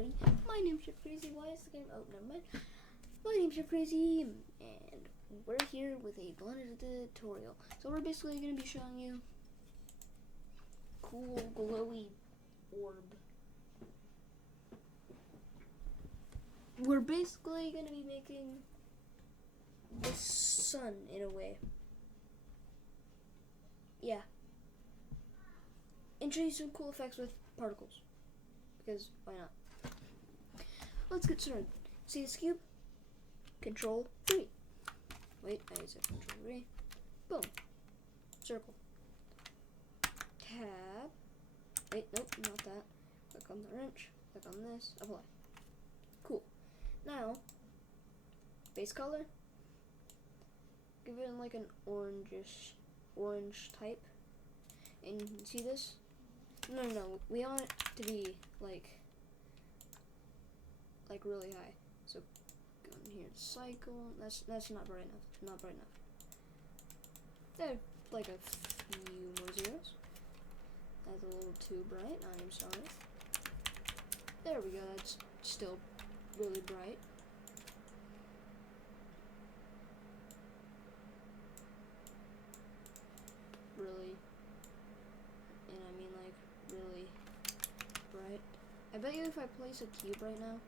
everybody. My name's JPcrazy. Why is the game? Oh, never mind. My name's JPcrazy, and we're here with a blended tutorial. So we're basically going to be showing you cool glowy orb. We're basically going to be making the sun in a way. Yeah. And show you some cool effects with particles. Because why not? Let's get started. See this cube? Control 3. Wait, I said Control 3. Boom. Circle. Tab. Wait, nope, not that. Click on the wrench. Click on this. Apply. Cool. Now, base color. Give it like an orange type. And you can see this? No. We want it to be like really high. So go in here, cycle. That's not bright enough. Not bright enough. There, like a few more zeros. That's a little too bright. I am sorry. There we go. That's still really bright. Really, and I mean like really bright. I bet you if I place a cube right now,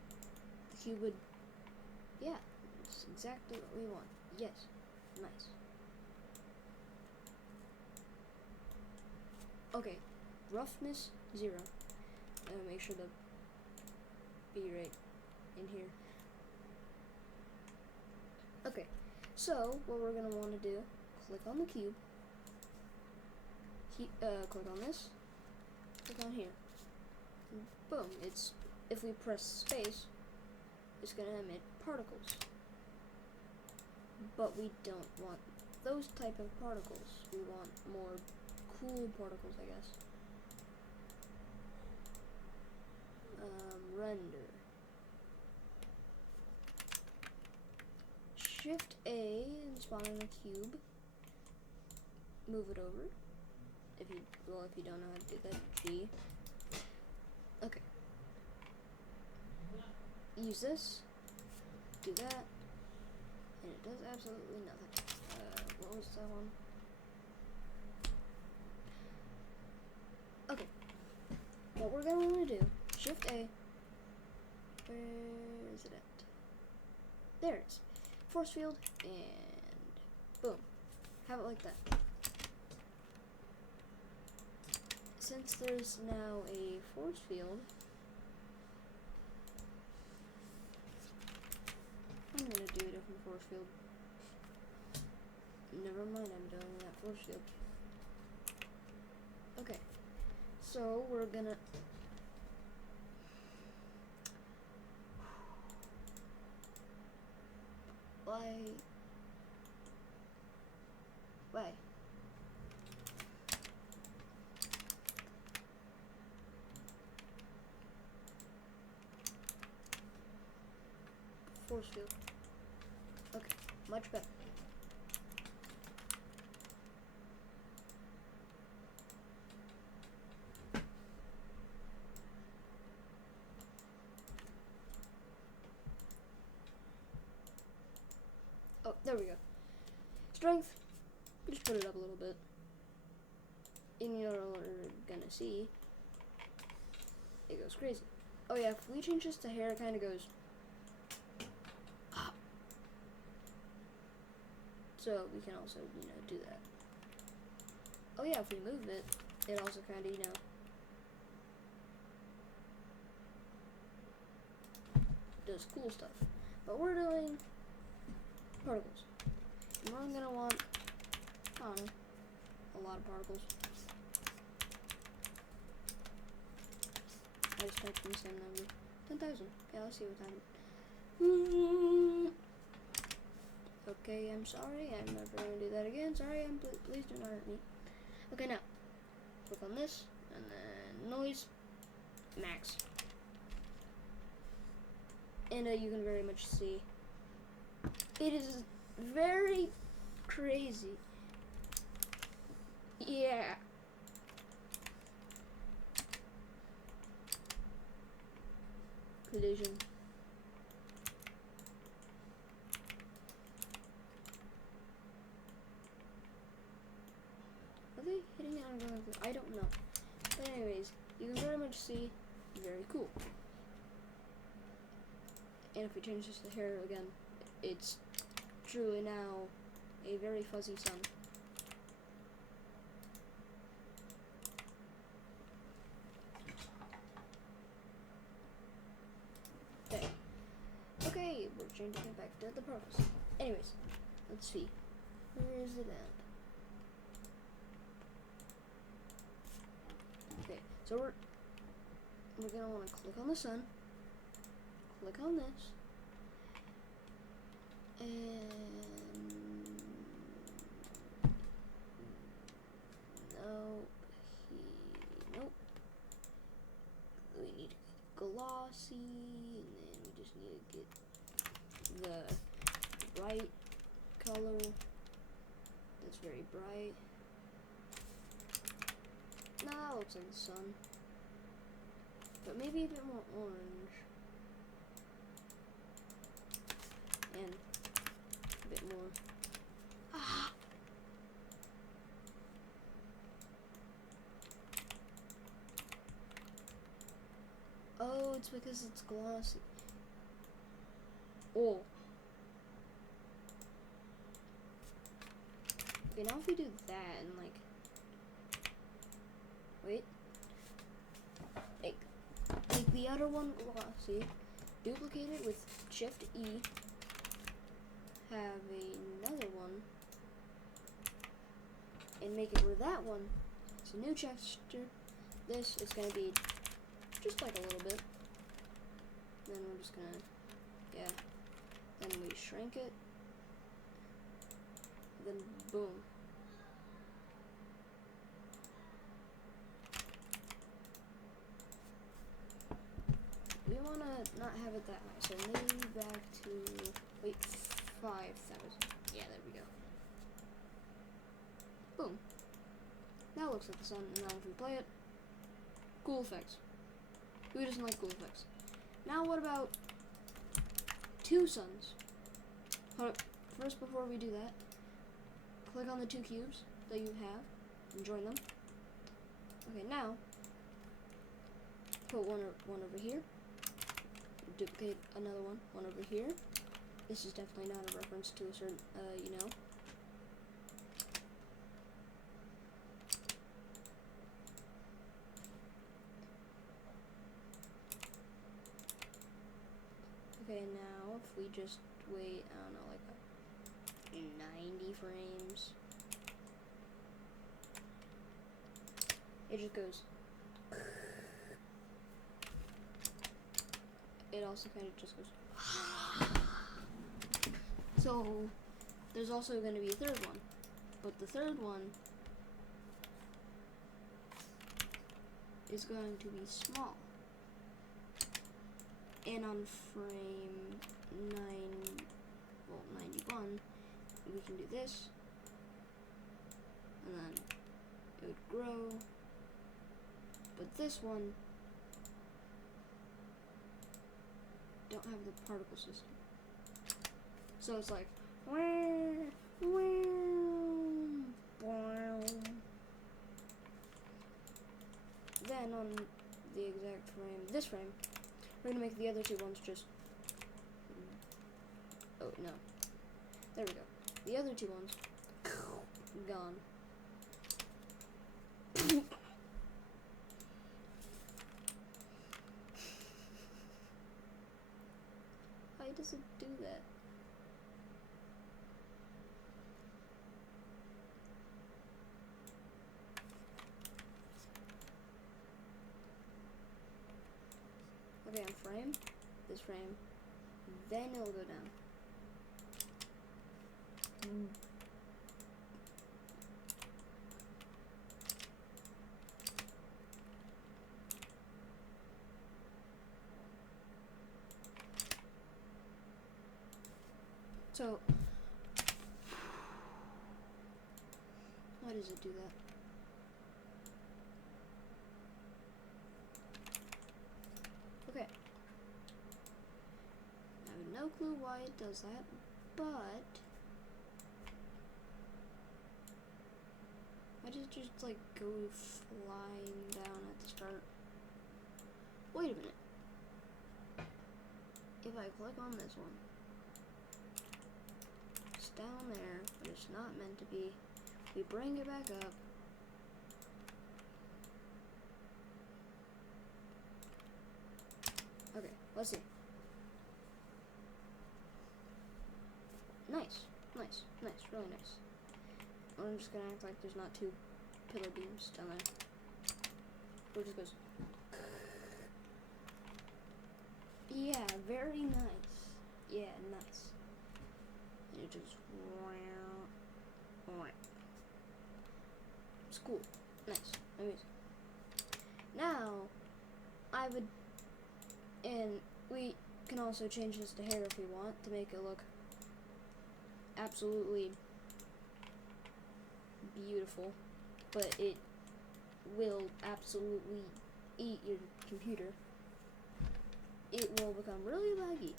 the cube would, yeah, it's exactly what we want. Yes, nice. Okay, roughness 0. Make sure to be right in here. Okay, so what we're gonna want to do, click on the cube. Click on this, click on here, and boom, if we press space, it's going to emit particles, but we don't want those type of particles. We want more cool particles, I guess. Render. Shift A and spawn in a cube, move it over. If you don't know how to do that, G. Okay. Use this. Do that. And it does absolutely nothing. What was that one? Okay. What we're going to want to do, Shift A. Where is it at? There it is. Force field, and boom. Have it like that. Since there's now a force field, I'm gonna do a different force field. Never mind, I'm doing that force field. Okay, so we're gonna why? Force field. Okay, much better. Oh, there we go. Strength. Just put it up a little bit. And you're gonna see it goes crazy. Oh yeah, if we change this to hair, it kind of goes. So we can also, do that. Oh yeah, if we move it, it also kind of, does cool stuff. But we're doing particles. And we're gonna want, I don't know, a lot of particles. I just typed in the same number. 10,000. Yeah, let's see what time. Okay, I'm sorry. I'm never going to do that again. Sorry, please do not hurt me. Okay, now, click on this, and then noise, max. And you can very much see, it is very crazy. Yeah. collision. Are they hitting it on a regular? I don't know. But anyways, you can very much see, very cool. And if we change this to hair again, it's truly now a very fuzzy sun. Okay. Okay, we're changing it back to the purpose. Anyways, let's see. Where is it at? Okay, so we're gonna want to click on the sun, click on this, and nope. We need to get glossy, and then we just need to get the bright color. That's very bright. Nah, that looks like the sun. But maybe a bit more orange. And a bit more. Ah! Oh, it's because it's glossy. Oh. Okay, now if we do that and like... Wait. Make the other one glossy. Duplicate it with Shift E. Have another one. And make it where that one. It's a new texture. This is going to be just like a little bit. Then we're just going to, yeah. Then we shrink it. Then boom. We want to not have it that high, so maybe back to, wait, 5,000. Yeah, there we go. Boom. Now it looks like the sun, and now if we play it, cool effects. Who doesn't like cool effects? Now what about 2 suns? Hold up. First, before we do that, click on the 2 cubes that you have, and join them. Okay, now, put one over here. Duplicate another one over here. This is definitely not a reference to a certain, you know. Okay, now if we just wait, I don't know, like 90 frames. It just goes. It also kind of just goes. So, there's also going to be a third one. But the third one is going to be small. And on frame 91, we can do this. And then it would grow. But this one don't have the particle system. So it's like then on the exact frame, this frame, we're gonna make the other 2 ones just, oh no, there we go. The other 2 ones gone. Why does it do that? Okay, on frame, this frame, then it'll go down. So, why does it do that? Okay. clue why it does that, but why does it just like go flying down at the start? Wait a minute. If I click on this one, it's down there, but it's not meant to be. We bring it back up. Okay, let's see. Nice, nice, nice, really nice. I'm just gonna act like there's not two pillar beams down there. It just goes. Yeah, very nice. Yeah, nice. And it just it's cool. Nice. Amazing. Now I would, and we can also change this to hair if we want to make it look absolutely beautiful, but it will absolutely eat your computer. It will become really laggy,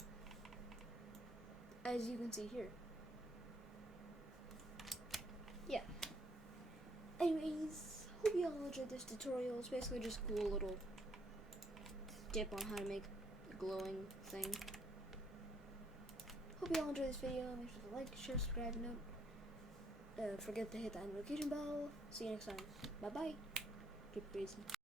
as you can see here. Yeah. Anyways, hope you all enjoyed this tutorial. It's basically just a cool little tip on how to make a glowing thing. Hope you all enjoyed this video. Make sure to like, share, subscribe, and don't forget to hit that notification bell. See you next time. Bye bye. JPcrazy.